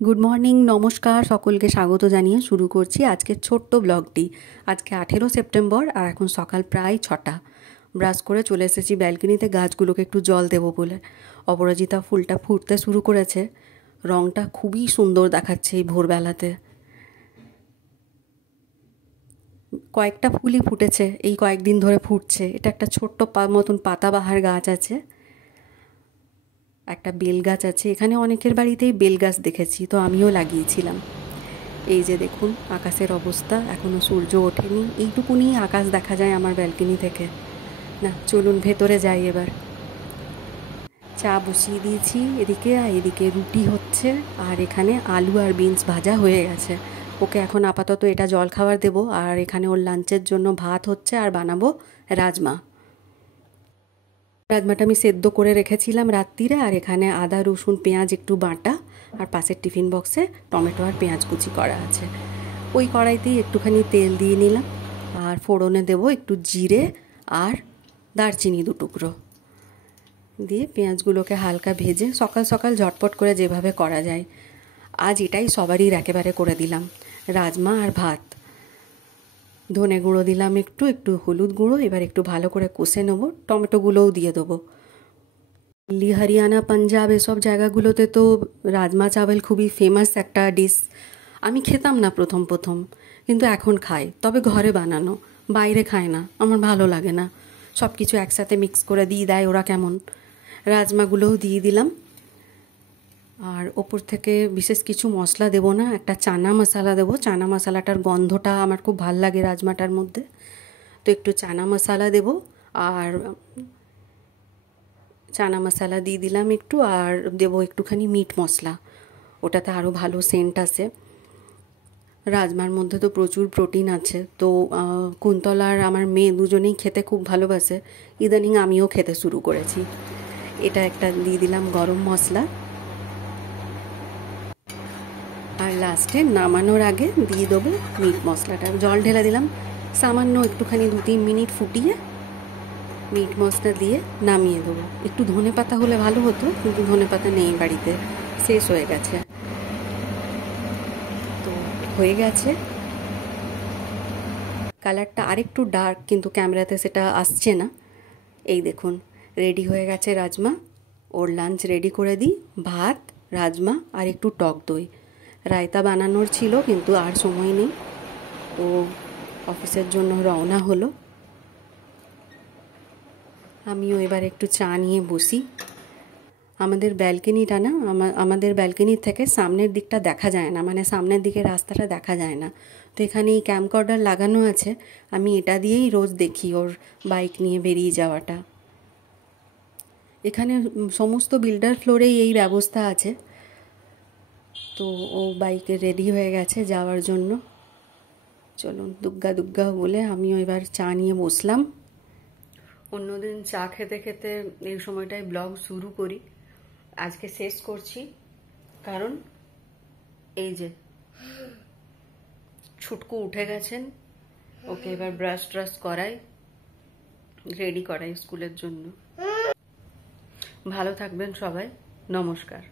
Good morning, নমস্কার, সকলকে স্বাগত জানিয়ে শুরু করছি আজকের ছোট্ট ব্লগটি। আজকে 18 সেপ্টেম্বর আর এখন সকাল প্রায় 6টা। ব্রাশ করে চলে এসেছি ব্যালকনিতে গাছগুলোকে একটু জল দেবো বলে। অপরাজিতা ফুলটা ফুটতে শুরু করেছে, রঙটা খুবই সুন্দর দেখাচ্ছে এই ভোরবেলাতে। কয়েকটা ফুলই ফুটেছে, এই কয়েকদিন ধরে ফুটছে। এটা একটা ছোট্ট মতন পাতাবাহার গাছ আছে, একটা বেল গাছ আছে। এখানে অনেকের বাড়িতেই বেল গাছ দেখেছি, তো আমিও লাগিয়েছিলাম। এই যে দেখুন আকাশের অবস্থা, এখনও সূর্য ওঠেনি, এইটুকুনি আকাশ দেখা যায় আমার ব্যালকনি থেকে। না, চলুন ভেতরে যাই এবার। চা বসিয়ে দিয়েছি এদিকে, আর এদিকে রুটি হচ্ছে, আর এখানে আলু আর বিনস ভাজা হয়ে গেছে। ওকে এখন আপাতত এটা জল খাবার দেবো, আর এখানে ওর লাঞ্চের জন্য ভাত হচ্ছে, আর বানাবো রাজমা। রাজমাটা আমি সেদ্ধ করে রেখেছিলাম রাত্রিরে, আর এখানে আদা রসুন পেঁয়াজ একটু বাটা, আর পাশের টিফিন বক্সে টমেটো আর পেঁয়াজ কুচি করা আছে। ওই কড়াইতেই একটুখানি তেল দিয়ে নিলাম, আর ফোড়নে দেবো একটু জিরে আর দারচিনি 2 টুকরো দিয়ে পেঁয়াজগুলোকে হালকা ভেজে সকাল সকাল ঝটপট করে যেভাবে করা যায়, আজ এটাই সবারই একেবারে করে দিলাম। রাজমা আর ভাত, ধনে গুঁড়ো দিলাম একটু, একটু হলুদ গুঁড়ো, এবার একটু ভালো করে কষে নেবো। টমেটোগুলোও দিয়ে দেবো। দিল্লি, হরিয়ানা, পাঞ্জাব এসব জায়গাগুলোতে তো রাজমা চাওয়াল খুবই ফেমাস একটা ডিশ। আমি খেতাম না প্রথম প্রথম, কিন্তু এখন খাই, তবে ঘরে বানানো, বাইরে খায় না, আমার ভালো লাগে না। সব কিছু একসাথে মিক্স করে দিয়ে দেয় ওরা কেমন। রাজমাগুলোও দিয়ে দিলাম, আর ওপর থেকে বিশেষ কিছু মশলা দেবো না, একটা চানা মশলা দেবো। চানা মশলাটার গন্ধটা আমার খুব ভাল লাগে রাজমাটার মধ্যে, তো একটু চানা মশলা দেবো। আর চানা মশলা দিয়ে দিলাম একটু, আর দেবো একটুখানি মিট মশলা, ওটাতে আরও ভালো সেন্ট আসে। রাজমার মধ্যে তো প্রচুর প্রোটিন আছে, তো কুন্তল আর আমার মেয়ে দুজনেই খেতে খুব ভালোবাসে। ইদানিং আমিও খেতে শুরু করেছি। এটা একটা দিয়ে দিলাম গরম মশলা, আর লাস্টে নামানোর আগে দিয়ে দেবো মিট মশলাটা। জল ঢেলে দিলাম সামান্য, একটুখানি 2-3 মিনিট ফুটিয়ে মিট মশলা দিয়ে নামিয়ে দেবো। একটু ধনে পাতা হলে ভালো হতো, কিন্তু ধনে পাতা নেই বাড়িতে, শেষ হয়ে গেছে। তো হয়ে গেছে, কালারটা আরেকটু ডার্ক, কিন্তু ক্যামেরাতে সেটা আসছে না। এই দেখুন রেডি হয়ে গেছে রাজমা। ওর লাঞ্চ রেডি করে দিই, ভাত, রাজমা আর একটু টক দই। রায়তা বানানোর ছিল, কিন্তু আর সময় নেই, ও অফিসের জন্য রওনা হলো। আমিও এবার একটু চা নিয়ে বসি। আমাদের ব্যালকনিটা না, আমাদের ব্যালকনির থেকে সামনের দিকটা দেখা যায় না, মানে সামনের দিকে রাস্তাটা দেখা যায় না। তো এখানে এই ক্যামকর্ডার লাগানো আছে, আমি এটা দিয়েই রোজ দেখি ওর বাইক নিয়ে বেরিয়ে যাওয়াটা। এখানে সমস্ত বিল্ডার ফ্লোরেই এই ব্যবস্থা আছে। তো ও বাইকে রেডি হয়ে গেছে যাওয়ার জন্য। চলুন দুগ্গা দুগ্গা বলে আমিও এবার চা নিয়ে বসলাম। অন্যদিন চা খেতে খেতে এই সময়টায় ব্লগ শুরু করি, আজকে শেষ করছি, কারণ এই যে ছুটকু উঠে গেছেন, ওকে এবার ব্রাশ ট্রাশ করাই, রেডি করাই স্কুলের জন্য। ভালো থাকবেন সবাই, নমস্কার।